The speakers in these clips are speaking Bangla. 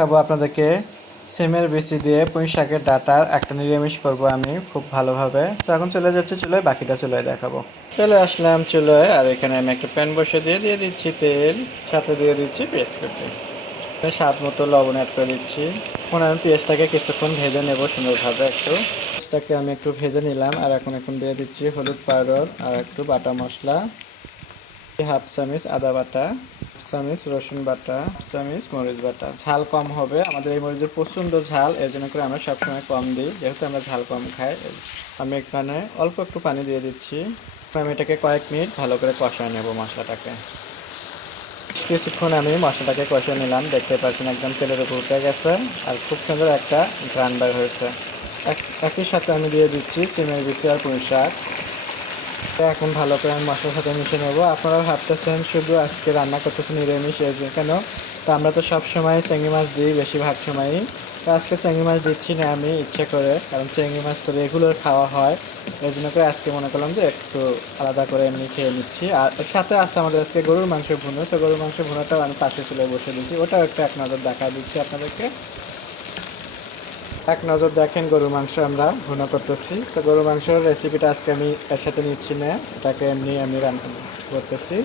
খাবো আপনাদেরকে সিমের বিচি দিয়ে পুঁই শাকের ডাঁটার একটা নিরামিষ করব আমি খুব ভালোভাবে। তো এখন চলে যাচ্ছে চুলোয়, বাকিটা চুলোয় দেখাবো। চলে আসলাম চুলোয়, আর এখানে আমি একটা প্যান বসে দিয়ে দিচ্ছি তেল, সাথে দিয়ে দিচ্ছি পেঁয়াজ কুচি, স্বাদ মতো লবণ অ্যাড করে দিচ্ছি। এখন আমি পেঁয়াজটাকে কিছুক্ষণ ভেজে নেব সুন্দরভাবে। পেঁয়াজটাকে আমি একটু ভেজে নিলাম, আর এখন দিয়ে দিচ্ছি হলুদ পাউডার আর একটু বাটা মশলা, হাফ চামচ আদা বাটা, চামচ রসুন বাটা, চামচ মরিচ বাটা। ঝাল কম হবে, আমাদের এই মরিচের প্রচণ্ড ঝাল, এর জন্য করে আমরা সবসময় কম দিই, যেহেতু আমরা ঝাল কম খাই। আমি এখানে অল্প একটু পানি দিয়ে দিচ্ছি। আমি এটাকে কয়েক মিনিট ভালো করে কষায় নেব মশলাটাকে। কিছুক্ষণ আমি মশলাটাকে কষিয়ে নিলাম, দেখতে পাচ্ছেন একদম তেলের উপর উঠে গেছে আর খুব সুন্দর একটা ঘ্রাণ বের হয়েছে। একই সাথে আমি দিয়ে দিচ্ছি সিমের বিচি আর পুঁই শাক। এখন ভালো করে আমি মশলার সাথে মিশে নেবো। আপনারা ভাবতেছেন শুধু আজকে রান্না করতেছেন নিরামিষ, এর কেন? তো আমরা তো সব সময় চিংড়ি মাছ দিই বেশিরভাগ সময়ই। তো আজকে চিংড়ি মাছ দিচ্ছি না আমি ইচ্ছে করে, কারণ চিংড়ি মাছ তো রেগুলার খাওয়া হয়। এর জন্য করে আজকে মনে করলাম যে একটু আলাদা করে এমনি খেয়ে নিচ্ছি। আর এর সাথে আছে আমাদের আজকে গরুর মাংস ভুনো। তো গরুর মাংস ভুনোটাও আমি পাশে চুলে বসে দিচ্ছি, ওটাও একটা এক নজর দেখা দিচ্ছি আপনাদেরকে। এক নজর দেখেন গরুর মাংস আমরা ভুনা করতেছি। তো গরুর মাংসের রেসিপিটা আজকে আমি এর সাথে নিচ্ছি না, এটাকে এমনি আমি রান্না করতেছি,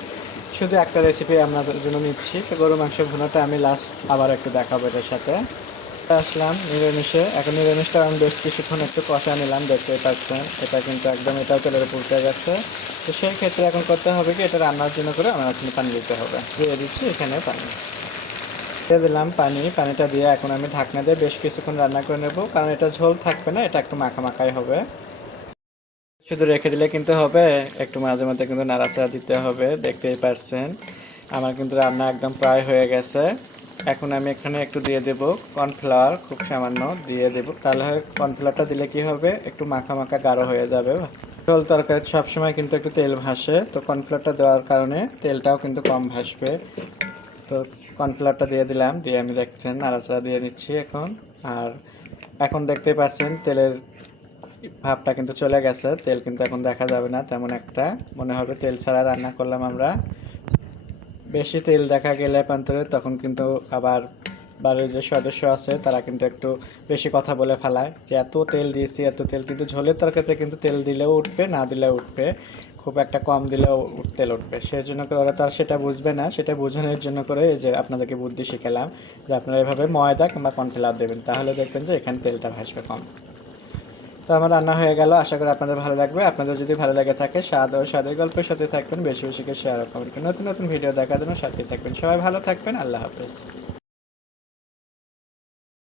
শুধু একটা রেসিপি আপনাদের জন্য নিচ্ছি। তো গরুর মাংস ভুনাটা আমি লাস্ট আবার একটু দেখাবো এটার সাথে। আসলাম নিরামিষে, এখন নিরামিষটা আমি বেশ কিছুক্ষণ একটু কষা নিলাম, দেখতেই পাচ্ছেন এটা কিন্তু একদম এটাও তেলের উপর উঠে গেছে। তো সেই ক্ষেত্রে এখন করতে হবে কি, এটা রান্নার জন্য করে আমার এখানে পানি দিতে হবে, দিয়ে দিচ্ছি এখানে পানি দিয়ে দিলাম। পানিটা দিয়ে এখন আমি ঢাকনা দিয়ে বেশ কিছুক্ষণ রান্না করে নেব, কারণ এটা ঝোল থাকবে না, এটা একটু মাখা মাখাই হবে। শুধু রেখে দিলে কিন্তু হবে, একটু মাঝে মধ্যে কিন্তু নাড়াচাড়া দিতে হবে। দেখতেই পারছেন আমার কিন্তু রান্না একদম প্রায় হয়ে গেছে। এখন আমি এখানে একটু দিয়ে দেব কর্নফ্লাওয়ার, খুব সামান্য দিয়ে দেব, তাহলে কর্নফ্লাওয়ারটা দিলে কি হবে, একটু মাখা মাখা গাঢ় হয়ে যাবে। ঝোল তরকারি সবসময় কিন্তু একটু তেল ভাসে, তো কর্নফ্লাওয়ারটা দেওয়ার কারণে তেলটাও কিন্তু কম ভাসবে। তো কর্নফ্লাওয়ারটা দিয়ে দিলাম, দিয়ে আমি দেখছেন নাড়াচাড়া দিয়ে নিচ্ছি এখন। আর এখন দেখতেই পাচ্ছেন তেলের ভাবটা কিন্তু চলে গেছে, তেল কিন্তু এখন দেখা যাবে না তেমন একটা, মনে হবে তেল ছাড়া রান্না করলাম আমরা। বেশি তেল দেখা গেলে প্রান্তরে তখন কিন্তু আবার বাড়ির যে সদস্য আছে তারা কিন্তু একটু বেশি কথা বলে ফেলায় যে এত তেল দিয়েছি এত তেল, কিন্তু ঝোলের তরকারিতে কিন্তু তেল দিলেও উঠবে না দিলেও উঠবে, খুব একটা কম দিলেও তেল উঠবে। সেই জন্য করে ওরা তার সেটা বুঝবে না, সেটা বোঝানোর জন্য করে এই যে আপনাদেরকে বুদ্ধি শিখালাম যে আপনারা এভাবে ময়দা কিংবা কর্নফ্লাওয়ার দেবেন, তাহলে দেখবেন যে এখানে তেলটা ভাসবে কম। তো আমার রান্না হয়ে গেল, আশা করি আপনাদের ভালো লাগবে। আপনাদের যদি ভালো লেগে থাকে স্বাদ ও স্বাদের গল্পের সাথে থাকবেন, বেশি বেশি করে শেয়ার ও কমেন্ট করুন। নতুন নতুন ভিডিও দেখার জন্য সাথে থাকবেন। সবাই ভালো থাকবেন, আল্লাহ হাফেজ।